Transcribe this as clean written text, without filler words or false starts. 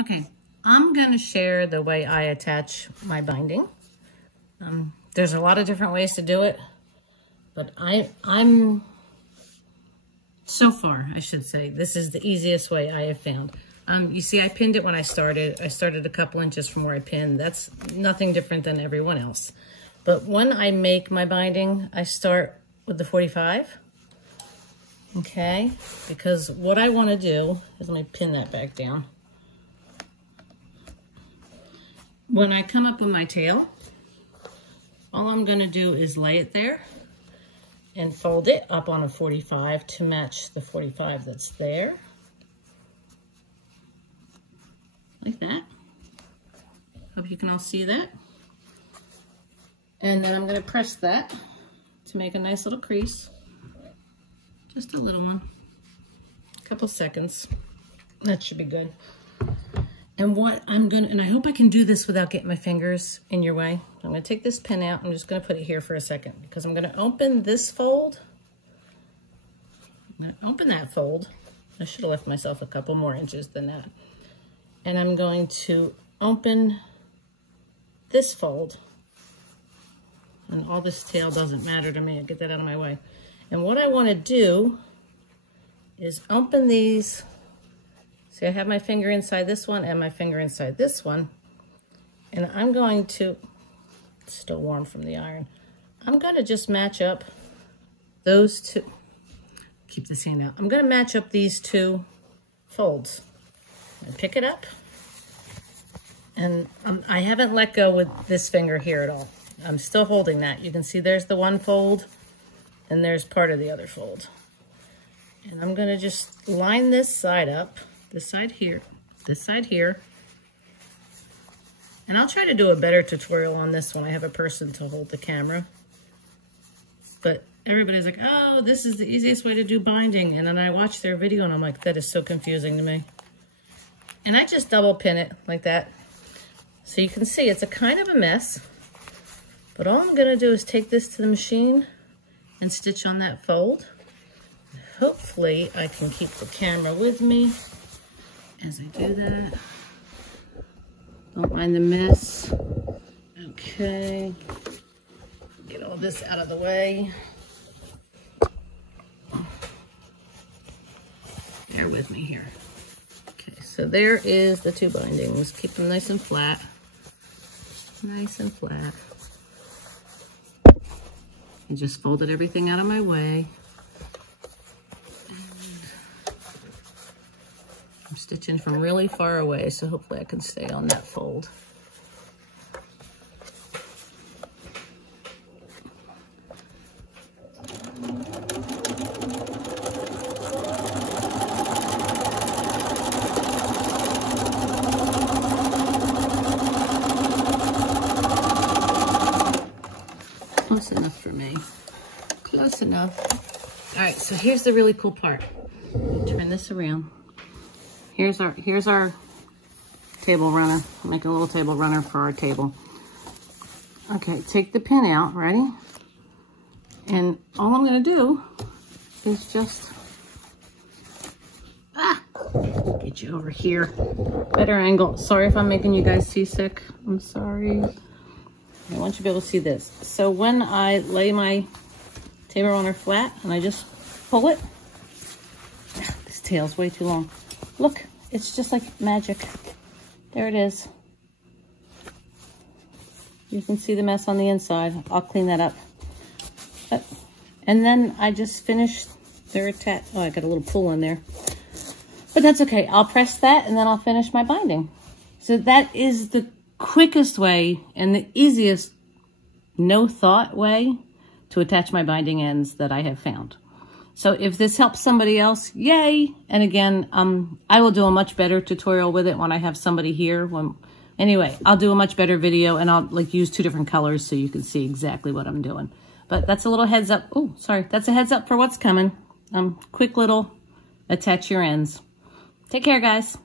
Okay, I'm going to share the way I attach my binding. There's a lot of different ways to do it, but I'm so far, I should say, this is the easiest way I have found. You see, I pinned it when I started. I started a couple inches from where I pinned. That's nothing different than everyone else. But when I make my binding, I start with the 45. Okay, because what I want to do is, let me pin that back down. When I come up with my tail, all I'm going to do is lay it there and fold it up on a 45 to match the 45 that's there. Like that. Hope you can all see that. And then I'm going to press that to make a nice little crease. Just a little one. A couple seconds. That should be good. And what I'm going to, and I hope I can do this without getting my fingers in your way. I'm going to take this pin out. I'm just going to put it here for a second because I'm going to open this fold. I'm going to open that fold. I should have left myself a couple more inches than that. And I'm going to open this fold. And all this tail doesn't matter to me. I'll get that out of my way. And what I want to do is open these. See, I have my finger inside this one and my finger inside this one. And I'm going to, it's still warm from the iron. I'm going to just match up those two. Keep this hand out. I'm going to match up these two folds. I pick it up. And I haven't let go with this finger here at all. I'm still holding that. You can see there's the one fold and there's part of the other fold. And I'm going to just line this side up, this side here, this side here. And I'll try to do a better tutorial on this when I have a person to hold the camera. But everybody's like, oh, this is the easiest way to do binding. And then I watch their video and I'm like, that is so confusing to me. And I just double pin it like that. So you can see it's a kind of a mess. But all I'm gonna do is take this to the machine and stitch on that fold. Hopefully I can keep the camera with me as I do that. Don't mind the mess. Okay. Get all this out of the way. Bear with me here. Okay, so there is the two bindings. Keep them nice and flat. Nice and flat. And just folded everything out of my way. I'm stitching from really far away, so hopefully I can stay on that fold. Close enough for me. Close enough. All right, so here's the really cool part. Turn this around. Here's our table runner. Make a little table runner for our table. Okay, take the pin out, ready? And all I'm gonna do is just, get you over here. Better angle. Sorry if I'm making you guys seasick. I'm sorry. I want you to be able to see this. So when I lay my table runner flat and I just pull it, this tail's way too long. Look, it's just like magic. There it is. You can see the mess on the inside. I'll clean that up. And then I just finished their attach. Oh, I got a little pull in there. But that's okay. I'll press that and then I'll finish my binding. So that is the quickest way and the easiest no thought way to attach my binding ends that I have found. So if this helps somebody else, yay. And again, I will do a much better tutorial with it when I have somebody here. Anyway, I'll do a much better video and I'll use two different colors so you can see exactly what I'm doing. But that's a little heads up. Oh, sorry. That's a heads up for what's coming. Quick little attach your ends. Take care, guys.